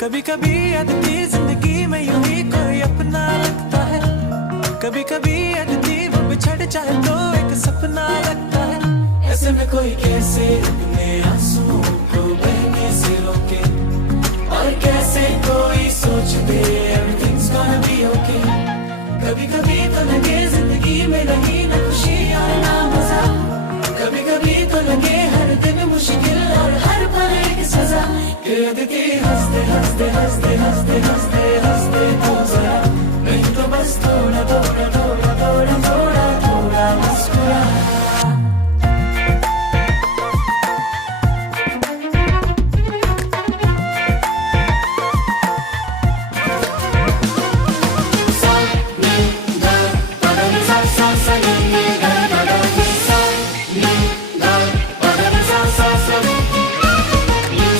कभी कभी अदती जिंदगी में यूं ही कोई अपना लगता है, कभी कभी अदती वो बिछड़ जाए तो एक सपना लगता है। ऐसे में कोई कैसे अपने आंसुओं को बहने से रोके, और कैसे कोई सोच दे everything's gonna be okay। कभी कभी तो लगे जिंदगी में नहीं न खुशी और ना मजा, कभी कभी तो लगे हर दिन मुश्किल और हर पल एक सजा। ये अदिति हंसते हंसते हंसते हंसते हंसते हंसते तो जरा, नहीं तो बस थोड़ा